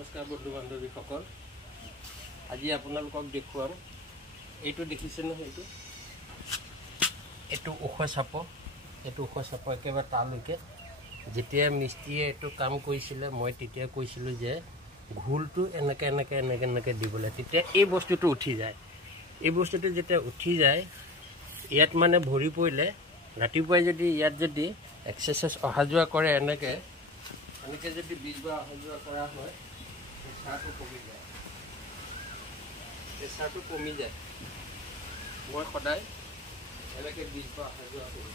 নমস্কাৰ বন্ধু বান্ধৱীসকল আজি আপোনালোকক দেখুৱাম এইটো দেখিছে নহয় এইটো ওখ চাপ একেবাৰে তালৈকে যেতিয়া মিস্ত্ৰীয়ে এইটো কাম কৰিছিলে মই তেতিয়া কৈছিলোঁ যে ঘোলটো এনেকে দিবলৈ তেতিয়া এই বস্তুটো উঠি যায় এই বস্তুটো যেতিয়া উঠি যায় ইয়াত মানে ভৰি পৰিলে ৰাতিপুৱাই যদি ইয়াত যদি এক্সাৰসাইজ অহা যোৱা কৰে এনেকে যদি 20 বাৰ অহা যোৱা কৰা হয় প্ৰেছাৰটো কমি যায় মই সদায় এনেকে 20 বাৰ অহা যোৱা কৰোঁ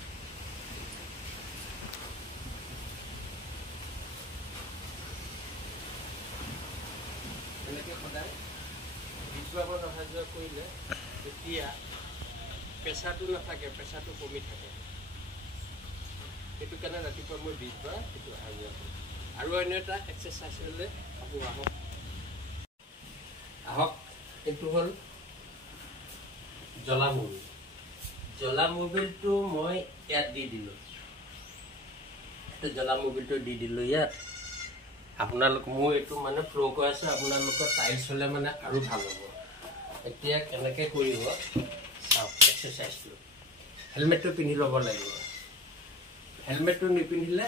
এনেকে সদায় 20 বাৰ অহা যোৱা কৰিলে তেতিয়া প্ৰেছাৰটো নাথাকে প্ৰেছাৰটো কমি থাকে সেইটো কাৰণে ৰাতিপুৱা মই 20 বাৰ এইটো অহা যোৱা কৰোঁ আৰু অন্য এটা এক্সাৰসাইজ হ'লে আহক এইটো হ'ল জ্বলা মোবিলটো মই ইয়াত দি দিলোঁ জ্বলা মোবিলটো দি দিলোঁ ইয়াত আপোনালোক মোৰ এইটো মানে ফ্ল' কৰি আছে আপোনালোকৰ টাইলছ হ'লে মানে আৰু ভাল হ'ব এতিয়া কেনেকৈ কৰিব চাওক এক্সাৰসাইজটো হেলমেটটো পিন্ধি ল'ব লাগিব হেলমেটটো নিপিন্ধিলে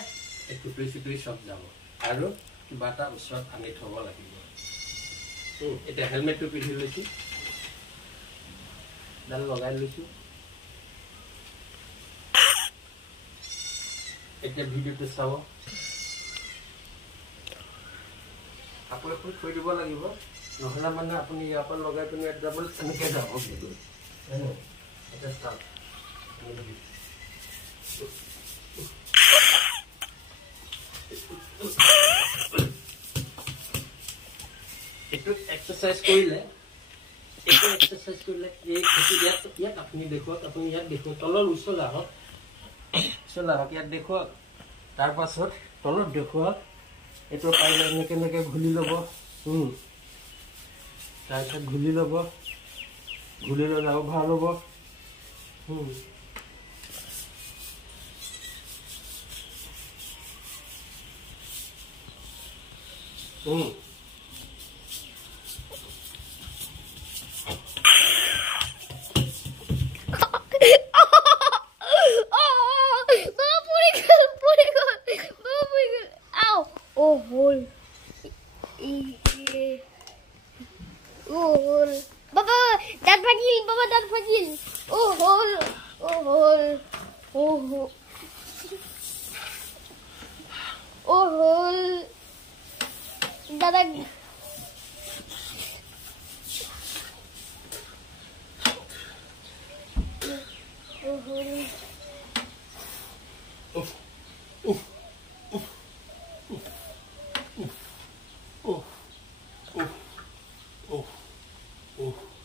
এই টুটুৰি চব যাব আৰু কিবা এটা ওচৰত আনি থ'ব লাগিব এতিয়া হেলমেটটো পিন্ধি লৈছোঁ ডাল লগাই লৈছোঁ এতিয়া ভিডিঅ'টো চাব কাপোৰ এখন থৈ দিব লাগিব নহ'লে মানে আপুনি ইয়াৰ পৰা লগাই পিনি ইয়াত যাবলৈ তেনেকৈ যাব এতিয়া চাওক এইটো এক্সাৰসাইজ কৰিলে ইয়াত আপুনি দেখুৱাওক তলৰ ওচৰলৈ আহক ইয়াত দেখুৱাওক তাৰপাছত তলত দেখুৱাওক এইটো পাৰিলে এনেকৈ ঘূলি ল'ব তাৰপিছত ঘূলি ল'লে আৰু ভাল হ'ব Baba, dat pagil. Oh, hol. Dadag.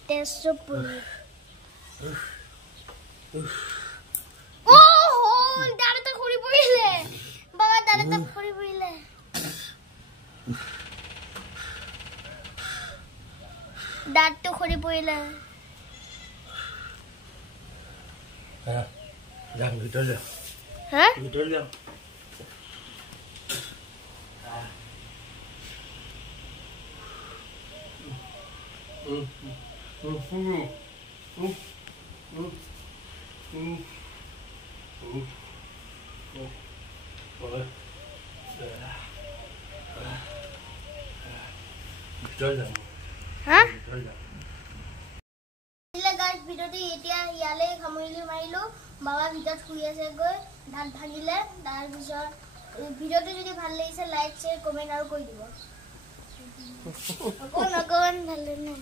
That's so pretty. Dada tak khori porile. Baba dada tak khori porile. Dad to khori porile. Jangan gitu aja. Hah? Gitu aja. Hah? Guys, video ti etia yale khamuli mailo baba video শুই আছে গৈ ধান ভাঙিলে তাৰ পিছত ভিডিওটো যদি ভাল লাগিছে লাইক শেয়াৰ কমেন্ট আৰু কৈ দিব অকন ভাল লাগে